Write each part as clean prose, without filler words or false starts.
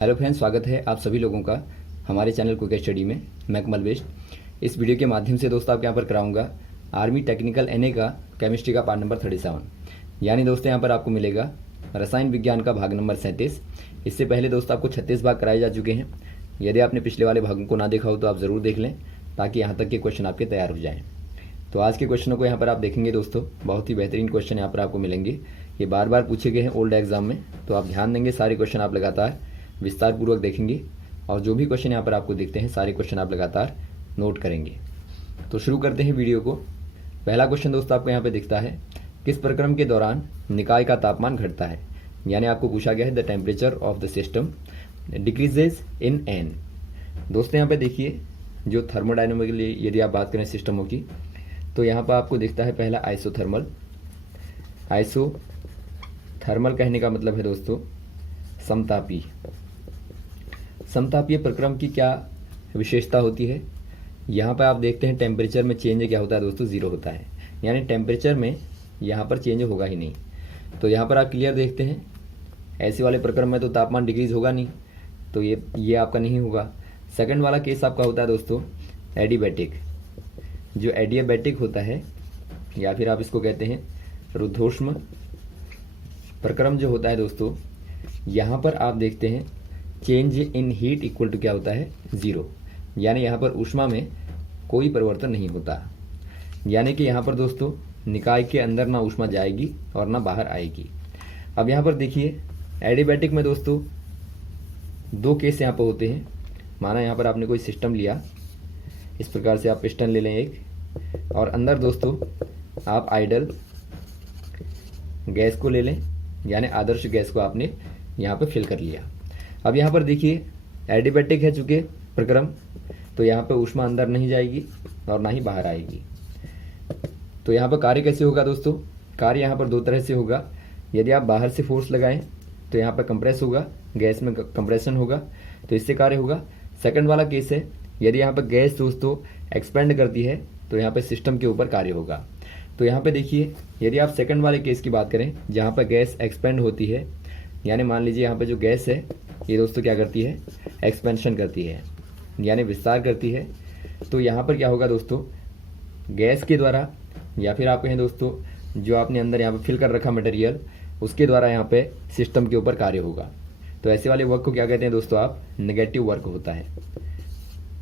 Hello friends, स्वागत है आप सभी लोगों का हमारे चैनल क्विक स्टडी में। मैं कमल बेस्ट। इस वीडियो के माध्यम से दोस्तों आपके यहाँ पर कराऊंगा आर्मी टेक्निकल एनए का केमिस्ट्री का पार्ट नंबर 37। यानी दोस्तों यहाँ पर आपको मिलेगा रसायन विज्ञान का भाग नंबर 37। इससे पहले दोस्तों आपको 36 भाग कराए जा चुके हैं। यदि आपने पिछले वाले भागों को ना देखा हो तो आप ज़रूर देख लें, ताकि यहाँ तक के क्वेश्चन आपके तैयार हो जाएँ। तो आज के क्वेश्चनों को यहाँ पर आप देखेंगे दोस्तों, बहुत ही बेहतरीन क्वेश्चन यहाँ पर आपको मिलेंगे। ये बार बार पूछे गए हैं ओल्ड एग्जाम में, तो आप ध्यान देंगे, सारे क्वेश्चन आप लगातार विस्तार पूर्वक देखेंगे और जो भी क्वेश्चन यहाँ पर आपको दिखते हैं सारे क्वेश्चन आप लगातार नोट करेंगे। तो शुरू करते हैं वीडियो को। पहला क्वेश्चन दोस्तों आपको यहाँ पे दिखता है, किस प्रक्रम के दौरान निकाय का तापमान घटता है। यानी आपको पूछा गया है the temperature of the system decreases in an. दोस्तों यहाँ पे देखिए, जो थर्मोडायनेमिकली यदि आप बात करें सिस्टमों की, तो यहाँ पर आपको दिखता है पहला आइसोथर्मल। आइसोथर्मल कहने का मतलब है दोस्तों समतापी। समतापीय प्रक्रम की क्या विशेषता होती है। यहाँ पर आप देखते हैं टेम्परेचर में चेंज क्या होता है दोस्तों, जीरो होता है। यानी टेम्परेचर में यहाँ पर चेंज होगा ही नहीं। तो यहाँ पर आप क्लियर देखते हैं, ऐसे वाले प्रक्रम में तो तापमान डिक्रीज होगा नहीं, तो ये आपका नहीं होगा। सेकंड वाला केस आपका होता है दोस्तों एडियाबैटिक। जो एडियाबैटिक होता है, या फिर आप इसको कहते हैं रुद्धोष्म प्रक्रम जो होता है दोस्तों, यहाँ पर आप देखते हैं change in heat equal to क्या होता है, जीरो। यानी यहाँ पर ऊष्मा में कोई परिवर्तन नहीं होता। यानी कि यहाँ पर दोस्तों निकाय के अंदर ना ऊष्मा जाएगी और ना बाहर आएगी। अब यहाँ पर देखिए एडियाबैटिक में दोस्तों दो केस यहाँ पर होते हैं। माना यहाँ पर आपने कोई सिस्टम लिया, इस प्रकार से आप पिस्टन ले लें एक, और अंदर दोस्तों आप आइडल गैस को ले लें, यानी आदर्श गैस को आपने यहाँ पर फिल कर लिया। अब यहाँ पर देखिए एडियाबैटिक है चूंकि प्रक्रम, तो यहाँ पर ऊष्मा अंदर नहीं जाएगी और ना ही बाहर आएगी। तो यहाँ पर कार्य कैसे होगा दोस्तों, कार्य यहाँ पर दो तरह से होगा। यदि आप बाहर से फोर्स लगाएं तो यहाँ पर कंप्रेस होगा, गैस में कंप्रेशन होगा, तो इससे कार्य होगा। सेकंड वाला केस है, यदि यहाँ पर गैस दोस्तों एक्सपेंड करती है तो यहाँ पर सिस्टम के ऊपर कार्य होगा। तो यहाँ पे देखिए, यदि आप सेकंड वाले केस की बात करें जहाँ पर गैस एक्सपेंड होती है, यानी मान लीजिए यहाँ पे जो गैस है ये दोस्तों क्या करती है, एक्सपेंशन करती है, यानी विस्तार करती है। तो यहाँ पर क्या होगा दोस्तों, गैस के द्वारा, या फिर आप कहें दोस्तों जो आपने अंदर यहाँ पे फिल कर रखा मटेरियल, उसके द्वारा यहाँ पे सिस्टम के ऊपर कार्य होगा। तो ऐसे वाले वर्क को क्या कहते हैं दोस्तों, आप नेगेटिव वर्क होता है।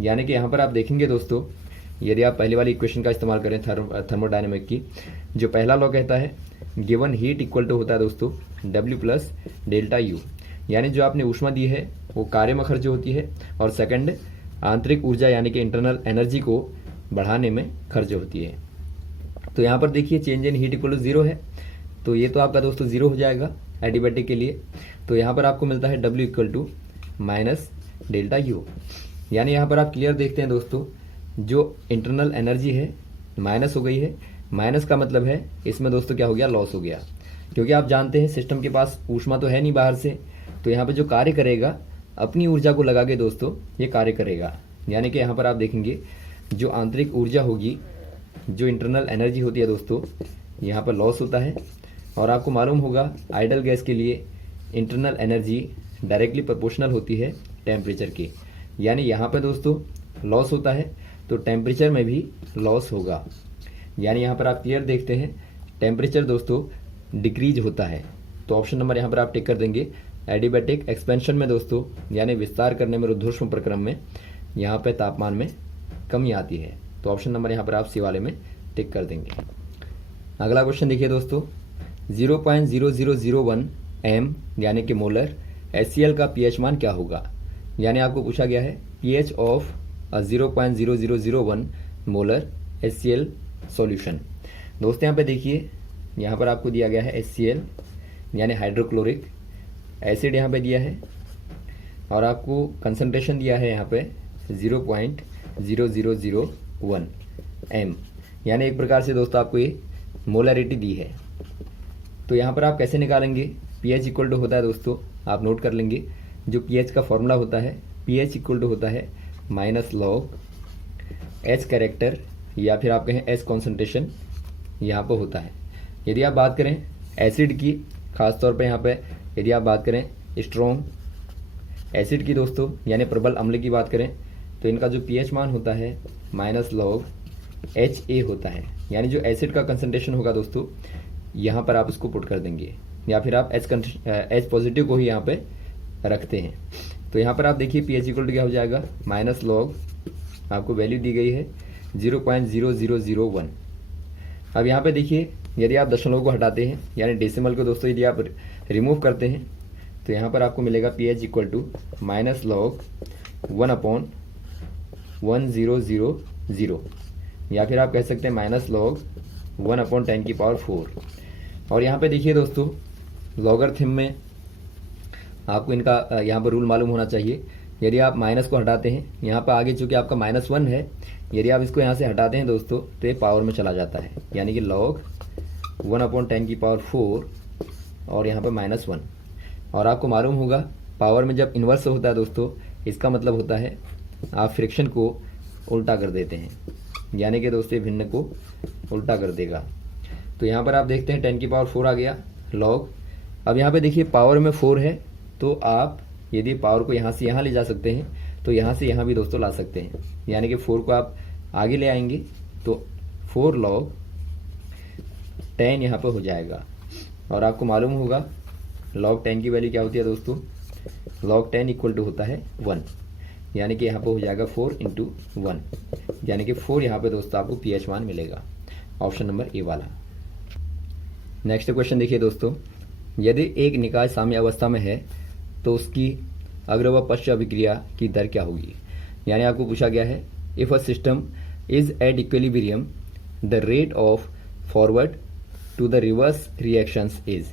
यानी कि यहाँ पर आप देखेंगे दोस्तों, यदि आप पहले वाली इक्वेशन का इस्तेमाल करें थर्मोडायनेमिक की, जो पहला लॉ कहता है गिवन हीट इक्वल टू होता है दोस्तों W प्लस डेल्टा U। यानी जो आपने ऊष्मा दी है वो कार्य में खर्च होती है, और सेकंड आंतरिक ऊर्जा यानी कि इंटरनल एनर्जी को बढ़ाने में खर्च होती है। तो यहाँ पर देखिए change in heat equal to zero है, तो ये तो आपका दोस्तों जीरो हो जाएगा एडियाबैटिक के लिए। तो यहाँ पर आपको मिलता है W equal to minus delta U। यानी यहाँ पर आप क्लियर देखते हैं दोस्तों, जो इंटरनल एनर्जी है माइनस हो गई है। माइनस का मतलब है इसमें दोस्तों क्या हो गया, लॉस हो गया। क्योंकि आप जानते हैं सिस्टम के पास ऊष्मा तो है नहीं बाहर से, तो यहाँ पे जो कार्य करेगा अपनी ऊर्जा को लगा के दोस्तों ये कार्य करेगा। यानी कि यहाँ पर आप देखेंगे जो आंतरिक ऊर्जा होगी, जो इंटरनल एनर्जी होती है दोस्तों, यहाँ पर लॉस होता है। और आपको मालूम होगा आइडल गैस के लिए इंटरनल एनर्जी डायरेक्टली प्रोपोर्शनल होती है टेम्परेचर के। यानी यहाँ पर दोस्तों लॉस होता है, तो टेम्परेचर में भी लॉस होगा। यानी यहाँ पर आप क्लियर देखते हैं टेम्परेचर दोस्तों डिक्रीज होता है। तो ऑप्शन नंबर यहाँ पर आप टिक कर देंगे। एडियाबैटिक एक्सपेंशन में दोस्तों, यानी विस्तार करने में, रुद्धोष्म प्रक्रम में, यहाँ पे तापमान में कमी आती है। तो ऑप्शन नंबर यहाँ पर आप सी वाले में टिक कर देंगे। अगला क्वेश्चन देखिए दोस्तों, 0.0001 m यानी कि मोलर HCl का pH मान क्या होगा। यानी आपको पूछा गया है pH of 0.0001 molar HCl solution. दोस्तों यहाँ पे देखिए, यहाँ पर आपको दिया गया है HCl यानी हाइड्रोक्लोरिक एसिड यहाँ पे दिया है, और आपको कंसंट्रेशन दिया है यहाँ पे 0.0001 m। यानी एक प्रकार से दोस्तों आपको ये मोलरिटी दी है। तो यहाँ पर आप कैसे निकालेंगे, pH इक्वल टू होता है दोस्तों, आप नोट कर लेंगे, जो pH का फॉर्मूला होता है pH इक्वल टू होता है माइनस लॉग H कैरेक्टर, या फिर आप कहें S कॉन्सेंट्रेशन यहाँ पर होता है। यदि आप बात करें एसिड की, खासतौर पे यहाँ पे यदि आप बात करें स्ट्रॉन्ग एसिड की दोस्तों यानी प्रबल अम्ल की बात करें तो इनका जो पीएच मान होता है माइनस लॉग HA होता है, यानी जो एसिड का कंसंट्रेशन होगा दोस्तों यहाँ पर आप इसको पुट कर देंगे या फिर आप H पॉजिटिव को ही यहाँ पे रखते हैं। तो यहाँ पर आप देखिए पीएच इक्वल टू क्या हो जाएगा माइनस लॉग, आपको वैल्यू दी गई है 0.0001। अब यहाँ पे देखिए यदि आप दशमलव को हटाते हैं यानी डेसिमल को दोस्तों यदि आप रिमूव करते हैं तो यहाँ पर आपको मिलेगा pH equal to minus log 1/1000 या फिर आप कह सकते हैं माइनस लॉग 1/10⁴। और यहाँ पे देखिए दोस्तों लॉगरिथम में आपको इनका यहाँ पर रूल मालूम होना चाहिए। यदि आप माइनस को हटाते हैं यहाँ पर आगे चूँकि आपका -1 है, यदि आप इसको यहाँ से हटाते हैं दोस्तों तो ये पावर में चला जाता है, यानी कि लॉग 1/10⁴ और यहाँ पर -1। और आपको मालूम होगा पावर में जब इन्वर्स होता है दोस्तों इसका मतलब होता है आप फ्रैक्शन को उल्टा कर देते हैं, यानी कि दोस्तों भिन्न को उल्टा कर देगा। तो यहाँ पर आप देखते हैं 10⁴ आ गया लॉग। अब यहाँ पे देखिए पावर में 4 है तो आप यदि पावर को यहाँ से यहाँ ले जा सकते हैं तो यहाँ से यहाँ भी दोस्तों ला सकते हैं, यानी कि 4 को आप आगे ले आएंगे तो 4 लॉग 10 यहाँ पर हो जाएगा। और आपको मालूम होगा लॉग 10 की वैल्यू क्या होती है दोस्तों, लॉग 10 इक्वल टू होता है 1, यानी कि यहाँ पर हो जाएगा 4 × 1, यानी कि 4 यहाँ पे दोस्तों आपको पीएच मान मिलेगा, ऑप्शन नंबर ए वाला। नेक्स्ट क्वेश्चन देखिए दोस्तों, यदि एक निकाय साम्य अवस्था में है तो उसकी अग्र व पश्च अभिक्रिया की दर क्या होगी। यानी आपको पूछा गया है if a system is at equilibrium the rate of forward to the reverse reactions is.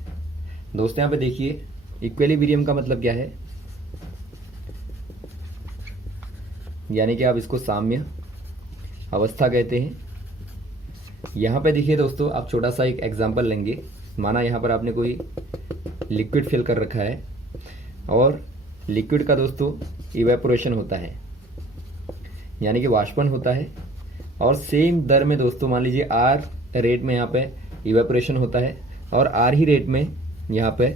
दोस्तों यहाँ पे देखिए इक्विलिब्रियम का मतलब क्या है, यानी कि आप इसको साम्य अवस्था कहते हैं। यहाँ पे देखिए दोस्तों आप छोटा सा एक एग्जांपल लेंगे, माना यहाँ पर आपने कोई लिक्विड फिल कर रखा है और लिक्विड का दोस्तों इवेपोरेशन होता है, यानी कि वाष्पन होता है, और सेम दर में दोस्तों मान लीजिए R रेट में यहाँ पे इवेपोरेशन होता है और R ही रेट में यहाँ पे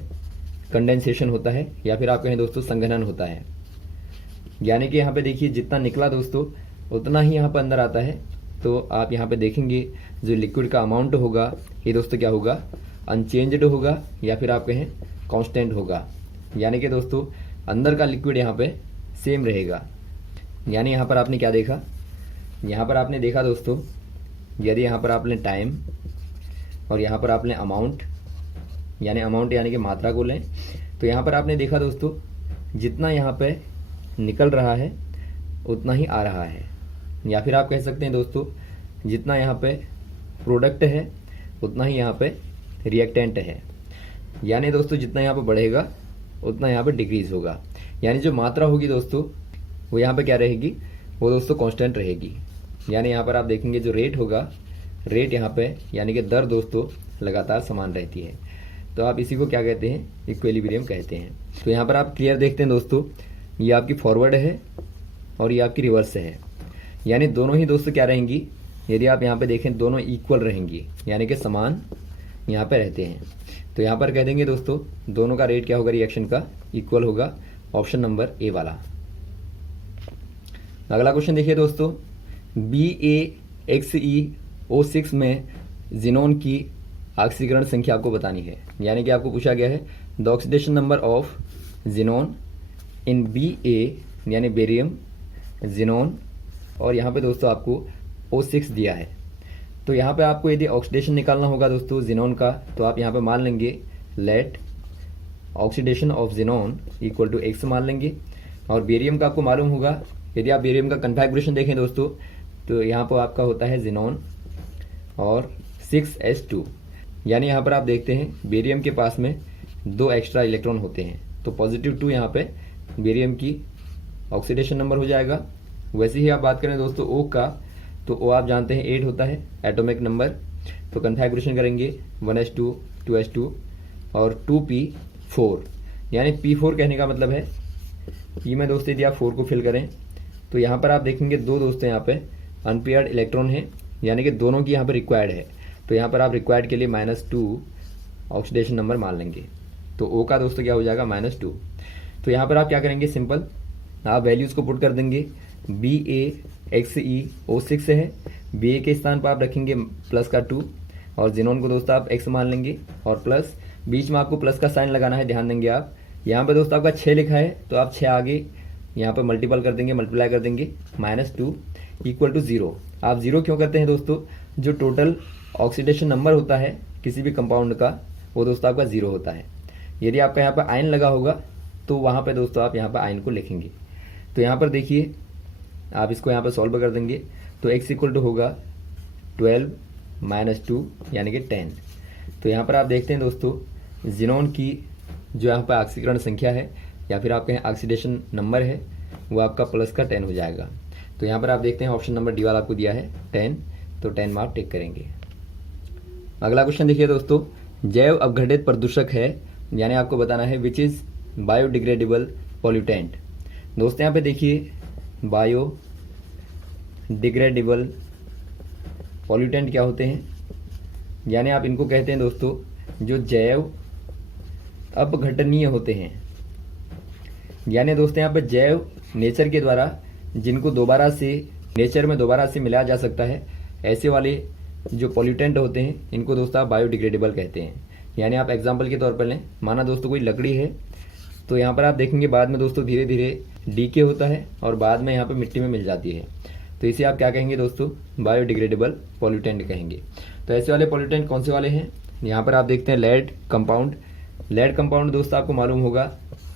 कंडेंसेशन होता है या फिर आप कहें दोस्तों संघनन होता है। यानी कि यहाँ पे देखिए जितना निकला दोस्तों उतना ही यहाँ पर अंदर आता है। तो आप यहाँ पे देखेंगे जो लिक्विड का अमाउंट होगा ये दोस्तों क्या होगा अनचेंज्ड होगा या फिर आप कहें कांस्टेंट होगा, यानी कि दोस्तों अंदर का लिक्विड यहाँ पे सेम रहेगा। यानी यहाँ पर आपने क्या देखा, यहाँ पर आपने देखा दोस्तों यदि यहाँ पर आपने टाइम और यहाँ पर आपने अमाउंट यानी कि मात्रा को लें तो यहाँ पर आपने देखा दोस्तों जितना यहाँ पे निकल रहा है उतना ही आ रहा है, या फिर आप कह सकते हैं दोस्तों जितना यहाँ पे प्रोडक्ट है उतना ही यहाँ पे रिएक्टेंट है। यानी दोस्तों जितना यहाँ पे बढ़ेगा उतना यहाँ पे डिक्रीज होगा, यानी जो मात्रा होगी दोस्तों वो यहाँ पे क्या रहेगी, वो दोस्तों कांस्टेंट रहेगी। यानी यहाँ पर आप देखेंगे जो रेट होगा, रेट यहाँ पे यानी कि दर दोस्तों लगातार समान रहती है। तो आप इसी को क्या कहते हैं, इक्विलिब्रियम कहते हैं। तो यहाँ पर आप क्लियर देखते हैं दोस्तों ये आपकी फॉरवर्ड है और ये आपकी रिवर्स है, यानी दोनों ही दोस्तों क्या रहेंगी, यदि आप यहाँ पे देखें दोनों इक्वल रहेंगी यानी कि समान यहाँ पे रहते हैं। तो यहाँ पर कह देंगे दोस्तों दोनों का रेट क्या होगा रिएक्शन का, इक्वल होगा, ऑप्शन नंबर ए वाला। अगला क्वेश्चन देखिए दोस्तों, BaXeO6 में जिनोन की ऑक्सीकरण संख्या आपको बतानी है। यानी कि आपको पूछा गया है the oxidation number of xenon in Ba यानी बेरियम जिनोन, और यहाँ पे दोस्तों आपको O6 दिया है। तो यहाँ पे आपको यदि ऑक्सीडेशन निकालना होगा दोस्तों जिनोन का, तो आप यहाँ पे मान लेंगे let oxidation of xenon equal to X मान लेंगे। और बेरियम का आपको मालूम होगा, यदि आप बेरियम का कन्फिगरेशन देखें दोस्तों तो यहाँ पर आपका होता है जिनोन और 6s2, यानी यहाँ पर आप देखते हैं बेरियम के पास में 2 एक्स्ट्रा इलेक्ट्रॉन होते हैं, तो +2 यहाँ पे बेरियम की ऑक्सीडेशन नंबर हो जाएगा। वैसे ही आप बात करें दोस्तों O का, तो O आप जानते हैं 8 होता है एटॉमिक नंबर, तो कन्फिगरेशन करेंगे 1s2 2s2 और 2p4, यानी p4 कहने का मतलब है P में दोस्तों यदि आप 4 को फिल करें तो यहाँ पर आप देखेंगे 2 दोस्तों यहाँ पे अनपेयर्ड इलेक्ट्रॉन है, यानी कि दोनों की यहाँ पर रिक्वायर्ड है। तो यहाँ पर आप रिक्वायर्ड के लिए -2 ऑक्सीडेशन नंबर मान लेंगे, तो O का दोस्तों क्या हो जाएगा -2। तो यहाँ पर आप क्या करेंगे, सिंपल आप वैल्यूज़ को पुट कर देंगे। BaXeO6 है, Ba के स्थान पर आप रखेंगे प्लस का 2 और जिनोन को दोस्तों आप x मान लेंगे और प्लस बीच में आपको प्लस का साइन लगाना है, ध्यान देंगे आप। यहाँ पर दोस्तों आपका 6 लिखा है तो आप 6 आगे यहाँ पर मल्टीपल कर देंगे, मल्टीप्लाई कर देंगे, -2 = 0। आप 0 क्यों करते हैं दोस्तों, जो टोटल ऑक्सीडेशन नंबर होता है किसी भी कंपाउंड का वो दोस्तों आपका 0 होता है। यदि आपका यहाँ पर आयन लगा होगा तो वहाँ पर दोस्तों आप यहाँ पर आयन को लिखेंगे। तो यहाँ पर देखिए आप इसको यहाँ पर सॉल्व कर देंगे तो x = होगा 12 - 2 यानी कि 10। तो यहाँ पर आप देखते हैं दोस्तों जिनोन की जो यहाँ पर ऑक्सीकरण संख्या है या फिर आप कहें ऑक्सीडेशन नंबर है वो आपका प्लस का 10 हो जाएगा। तो यहाँ पर आप देखते हैं ऑप्शन नंबर डी वाला आपको दिया है 10, तो 10 में आप टिक करेंगे। अगला क्वेश्चन देखिए दोस्तों, जैव अपघटित प्रदूषक है, यानी आपको बताना है विच इज़ बायोडिग्रेडेबल पॉल्यूटेंट। दोस्तों यहाँ पे देखिए बायोडिग्रेडेबल पॉल्यूटेंट क्या होते हैं, यानी आप इनको कहते हैं दोस्तों जो जैव अपघटनीय होते हैं। यानी दोस्तों यहाँ पर जैव नेचर के द्वारा जिनको दोबारा से नेचर में दोबारा से मिलाया जा सकता है, ऐसे वाले जो पॉल्यूटेंट होते हैं इनको दोस्तों आप बायोडिग्रेडेबल कहते हैं। यानी आप एग्जांपल के तौर पर लें, माना दोस्तों कोई लकड़ी है तो यहाँ पर आप देखेंगे बाद में दोस्तों धीरे धीरे डीके होता है और बाद में यहाँ पर मिट्टी में मिल जाती है, तो इसे आप क्या कहेंगे दोस्तों, बायोडिग्रेडेबल पॉल्यूटेंट कहेंगे। तो ऐसे वाले पॉल्यूटेंट कौन से वाले हैं, यहाँ पर आप देखते हैं लेड कंपाउंड। लेड कंपाउंड दोस्तों आपको मालूम होगा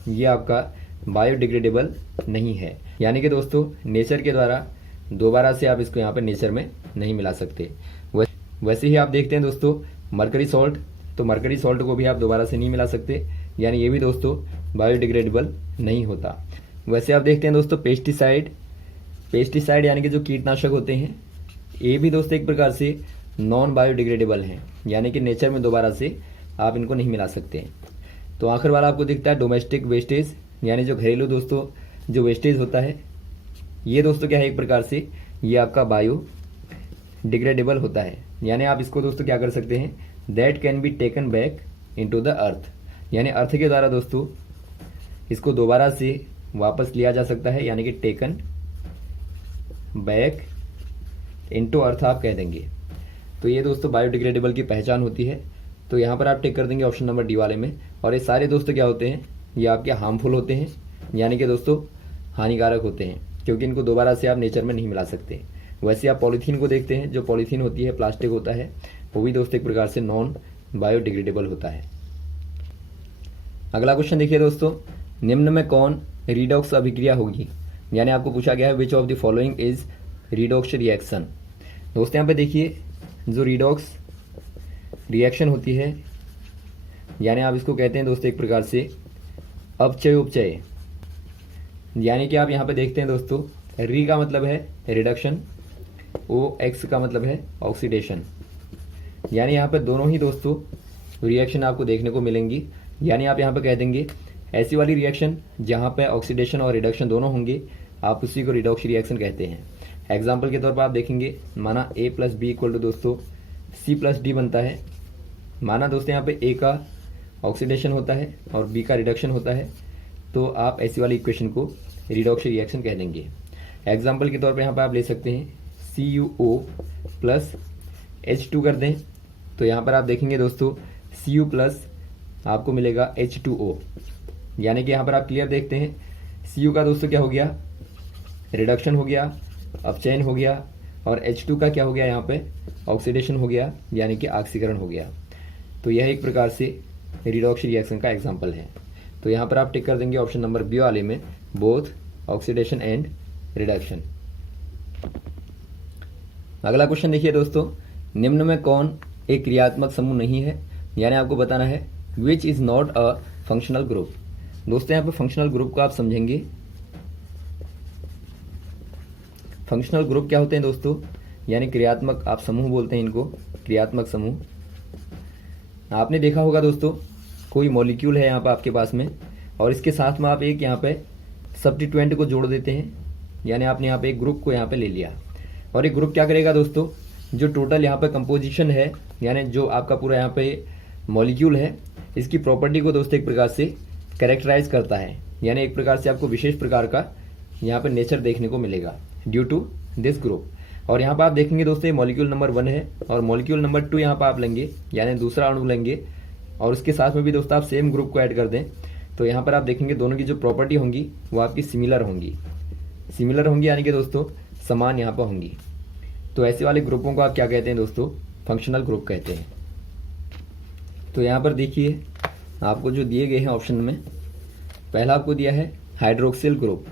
ये आपका बायोडिग्रेडेबल नहीं है, यानी कि दोस्तों नेचर के द्वारा दोबारा से आप इसको यहाँ पर नेचर में नहीं मिला सकते। वैसे ही आप देखते हैं दोस्तों मरकरी सॉल्ट, तो मरकरी सॉल्ट को भी आप दोबारा से नहीं मिला सकते, यानी ये भी दोस्तों बायोडिग्रेडेबल नहीं होता। वैसे आप देखते हैं दोस्तों पेस्टिसाइड यानी कि जो कीटनाशक होते हैं ये भी दोस्तों एक प्रकार से नॉन बायोडिग्रेडेबल हैं, यानी कि नेचर में दोबारा से आप इनको नहीं मिला सकते। तो आखिर वाला आपको दिखता है डोमेस्टिक वेस्टेज, यानी जो घरेलू दोस्तों जो वेस्टेज होता है ये दोस्तों क्या है, एक प्रकार से ये आपका बायोडिग्रेडेबल होता है। यानी आप इसको दोस्तों क्या कर सकते हैं, that can be taken back into the earth, यानी अर्थ के द्वारा दोस्तों इसको दोबारा से वापस लिया जा सकता है, यानी कि टेकन बैक इनटू अर्थ आप कह देंगे। तो ये दोस्तों बायोडिग्रेडेबल की पहचान होती है। तो यहाँ पर आप टिक कर देंगे ऑप्शन नंबर डी वाले में। और ये सारे दोस्तों क्या होते हैं, ये आपके हार्मफुल होते हैं, यानी कि दोस्तों हानिकारक होते हैं, क्योंकि इनको दोबारा से आप नेचर में नहीं मिला सकते। वैसे आप पॉलीथीन को देखते हैं, जो पॉलीथीन होती है प्लास्टिक होता है वो भी दोस्तों एक प्रकार से नॉन बायोडिग्रेडेबल होता है। अगला क्वेश्चन देखिए दोस्तों, निम्न में कौन रिडॉक्स अभिक्रिया होगी, यानी आपको पूछा गया है which of the following is redox reaction. दोस्तों यहाँ पे देखिए जो रिडॉक्स रिएक्शन होती है, यानी आप इसको कहते हैं दोस्तों एक प्रकार से अपचय उपचय। यानी कि आप यहाँ पे देखते हैं दोस्तों री का मतलब है रिडक्शन, ओ एक्स का मतलब है ऑक्सीडेशन, यानी यहाँ पे दोनों ही दोस्तों रिएक्शन आपको देखने को मिलेंगी। यानी आप यहाँ पे कह देंगे ऐसी वाली रिएक्शन जहाँ पे ऑक्सीडेशन और रिडक्शन दोनों होंगे, आप उसी को रिडॉक्स रिएक्शन कहते हैं। एग्जाम्पल के तौर पर आप देखेंगे, माना A + B = दोस्तों C + D बनता है। माना दोस्तों यहाँ पे A का ऑक्सीडेशन होता है और B का रिडक्शन होता है, तो आप ऐसी वाली इक्वेशन को रिडॉक्स रिएक्शन कह देंगे। एग्जाम्पल के तौर पर यहाँ पर आप ले सकते हैं CuO + H2 कर दें, तो यहाँ पर आप देखेंगे दोस्तों Cu+ आपको मिलेगा H2O, यानी कि यहाँ पर आप क्लियर देखते हैं Cu का दोस्तों क्या हो गया, रिडक्शन हो गया, अपचयन हो गया, और H2 का क्या हो गया, यहाँ पे ऑक्सीडेशन हो गया, यानी कि ऑक्सीकरण हो गया। तो यह एक प्रकार से रिडॉक्स रिएक्शन का एग्जाम्पल है। तो यहाँ पर आप टिक कर देंगे ऑप्शन नंबर बी वाले में, बोथ ऑक्सीडेशन एंड रिडक्शन। अगला क्वेश्चन देखिए दोस्तों, निम्न में कौन एक क्रियात्मक समूह नहीं है, यानी आपको बताना है which is not a functional group. दोस्तों यहाँ पे फंक्शनल ग्रुप को आप समझेंगे। फंक्शनल ग्रुप क्या होते हैं दोस्तों, यानी क्रियात्मक आप समूह बोलते हैं इनको, क्रियात्मक समूह। आपने देखा होगा दोस्तों कोई मॉलिक्यूल है यहाँ पर आपके पास में, और इसके साथ में आप एक यहाँ पे सब्स्टिट्यूएंट को जोड़ देते हैं, यानी आपने यहाँ पे एक ग्रुप को यहाँ पे ले लिया। और एक ग्रुप क्या करेगा दोस्तों, जो टोटल यहाँ पे कंपोजिशन है, यानी जो आपका पूरा यहाँ पे मॉलिक्यूल है, इसकी प्रॉपर्टी को दोस्तों एक प्रकार से कैरेक्टराइज करता है। यानी एक प्रकार से आपको विशेष प्रकार का यहाँ पर नेचर देखने को मिलेगा ड्यू टू दिस ग्रुप। और यहाँ पर आप देखेंगे दोस्तों, ये मॉलिक्यूल नंबर 1 है और मॉलिक्यूल नंबर 2 यहाँ पर आप लेंगे, यानी दूसरा अणु लेंगे और उसके साथ में भी दोस्तों आप सेम ग्रुप को ऐड कर दें, तो यहाँ पर आप देखेंगे दोनों की जो प्रॉपर्टी होंगी वो आपकी सिमिलर होंगी, यानी कि दोस्तों समान यहाँ पर होंगी। तो ऐसे वाले ग्रुपों को आप क्या कहते हैं दोस्तों? फंक्शनल ग्रुप कहते हैं। तो यहाँ पर देखिए आपको जो दिए गए हैं ऑप्शन में, पहला आपको दिया है हाइड्रोक्सिल ग्रुप।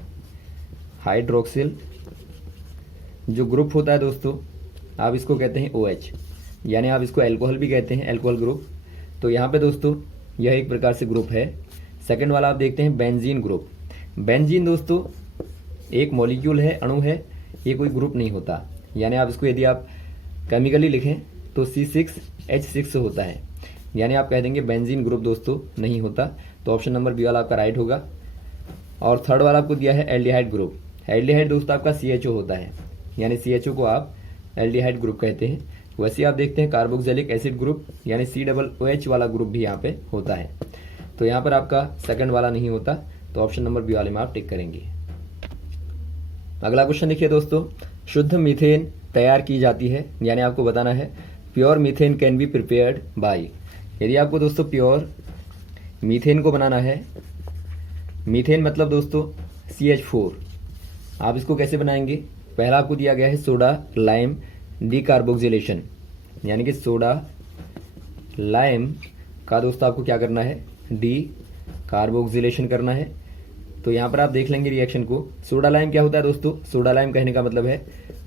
हाइड्रोक्सिल जो ग्रुप होता है दोस्तों, आप इसको कहते हैं OH, यानी आप इसको अल्कोहल भी कहते हैं, अल्कोहल ग्रुप। तो यहाँ पे दोस्तों यह एक प्रकार से ग्रुप है। सेकंड वाला आप देखते हैं बेंजीन ग्रुप। बेंजीन दोस्तों एक मॉलिक्यूल है, अणु है, ये कोई ग्रुप नहीं होता, यानी आप इसको यदि आप केमिकली लिखें तो C6H6 होता है, यानी आप कह देंगे बेंजीन ग्रुप दोस्तों नहीं होता। तो ऑप्शन नंबर बी वाला आपका राइट होगा। और थर्ड वाला आपको दिया है एल्डिहाइड ग्रुप। एल्डिहाइड दोस्तों आपका CHO होता है, यानी CHO को आप एल्डिहाइड ग्रुप कहते हैं। वैसे आप देखते हैं कार्बोक्सिलिक एसिड ग्रुप, यानी COOH वाला ग्रुप भी यहाँ पे होता है। तो यहाँ पर आपका सेकंड वाला नहीं होता, तो ऑप्शन नंबर बी वाले में आप टिक करेंगे। अगला क्वेश्चन देखिए दोस्तों, शुद्ध मीथेन तैयार की जाती है, यानी आपको बताना है pure methane can be prepared by. यदि आपको दोस्तों प्योर मीथेन को बनाना है, मीथेन मतलब दोस्तों CH4, आप इसको कैसे बनाएंगे? पहला आपको दिया गया है सोडा लाइम डीकार्बोक्सिलेशन, यानी कि सोडा लाइम का दोस्तों आपको क्या करना है? डीकार्बोक्सिलेशन करना है। तो यहाँ पर आप देख लेंगे रिएक्शन को। सोडा लाइम क्या होता है दोस्तों? सोडा लाइम कहने का मतलब है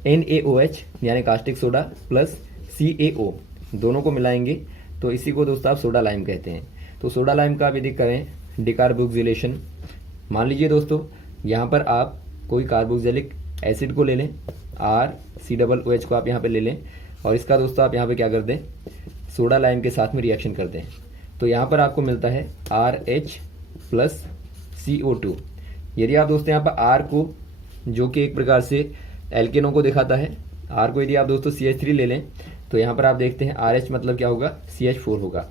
NaOH, यानी कास्टिक सोडा प्लस CaO, दोनों को मिलाएंगे तो इसी को दोस्तों आप सोडा लाइम कहते हैं। तो सोडा लाइम का आप यदि करें डिकार्बोक्सिलेशन, मान लीजिए दोस्तों यहाँ पर आप कोई कार्बोक्सिलिक एसिड को ले लें, RCOOH को आप यहाँ पे ले लें, और इसका दोस्तों आप यहाँ पे क्या कर दें? सोडा लाइम के साथ में रिएक्शन कर दें, तो यहाँ पर आपको मिलता है RH प्लस CO2। यदि आप दोस्तों यहाँ पर R को, जो कि एक प्रकार से एल्केनों को दिखाता है, R को यदि आप दोस्तों CH3 ले लें, तो यहाँ पर आप देखते हैं RH मतलब क्या होगा? CH4 होगा।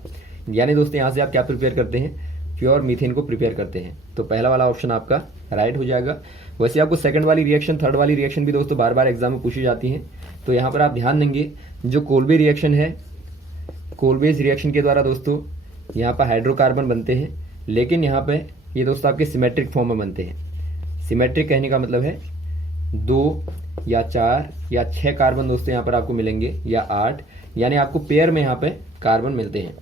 यानी दोस्तों यहाँ से आप क्या प्रिपेयर करते हैं? प्योर मीथेन को प्रिपेयर करते हैं। तो पहला वाला ऑप्शन आपका राइट हो जाएगा। वैसे आपको सेकंड वाली रिएक्शन, थर्ड वाली रिएक्शन भी दोस्तों बार बार एग्जाम में पूछी जाती हैं, तो यहाँ पर आप ध्यान देंगे जो कोल्बे रिएक्शन है, कोल्बेज रिएक्शन के द्वारा दोस्तों यहाँ पर हाइड्रोकार्बन बनते हैं, लेकिन यहाँ पे ये दोस्तों आपके सिमेट्रिक फॉर्म में बनते हैं। सिमेट्रिक कहने का मतलब है 2 या 4 या 6 कार्बन दोस्तों यहाँ पर आपको मिलेंगे, या 8, यानी आपको पेयर में यहाँ पे कार्बन मिलते हैं।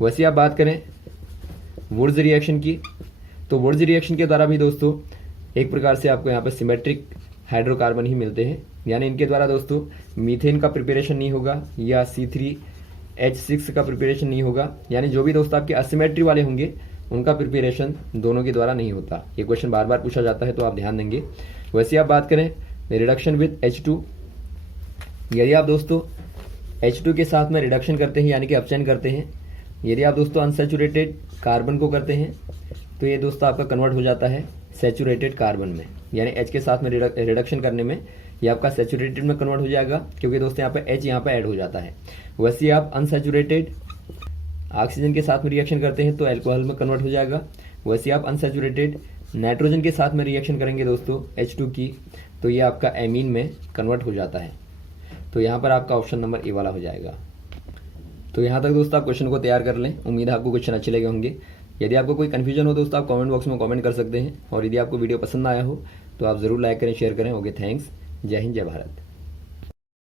वैसे आप बात करें वुड्स रिएक्शन की, तो वुड्स रिएक्शन के द्वारा भी दोस्तों एक प्रकार से आपको यहाँ पर सिमेट्रिक हाइड्रोकार्बन ही मिलते हैं, यानी इनके द्वारा दोस्तों मीथेन का प्रिपरेशन नहीं होगा या C3H6 का प्रिपरेशन नहीं होगा, यानी जो भी दोस्तों आपके असिमेट्री वाले होंगे उनका प्रिपरेशन दोनों के द्वारा नहीं होता। ये क्वेश्चन बार बार पूछा जाता है, तो आप ध्यान देंगे। वैसे आप बात करें रिडक्शन विद H2, यदि आप दोस्तों H2 के साथ में रिडक्शन करते हैं, यानी कि अपचयन करते हैं, यदि आप दोस्तों अनसैचुरेटेड कार्बन को करते हैं, तो ये दोस्तों आपका कन्वर्ट हो जाता है सैचुरेटेड कार्बन में, यानी H के साथ में रिडक्शन करने में ये आपका सैचुरेटेड में कन्वर्ट हो जाएगा, क्योंकि दोस्तों यहाँ पे H यहाँ पे ऐड हो जाता है। वैसे आप अनसैचुरेटेड ऑक्सीजन के साथ में रिएक्शन करते हैं तो अल्कोहल में कन्वर्ट हो जाएगा। वैसे आप अनसैचुरेटेड नाइट्रोजन के साथ में रिएक्शन करेंगे दोस्तों H2 की, तो ये आपका एमीन में कन्वर्ट हो जाता है। तो यहाँ पर आपका ऑप्शन नंबर ए वाला हो जाएगा। तो यहाँ तक दोस्तों आप क्वेश्चन को तैयार कर लें। उम्मीद है आपको क्वेश्चन अच्छे लगे होंगे। यदि आपको कोई कन्फ्यूजन हो दोस्तों आप कमेंट बॉक्स में कमेंट कर सकते हैं, और यदि आपको वीडियो पसंद आया हो तो आप ज़रूर लाइक करें, शेयर करें। Okay, thanks. जय हिंद, जय भारत।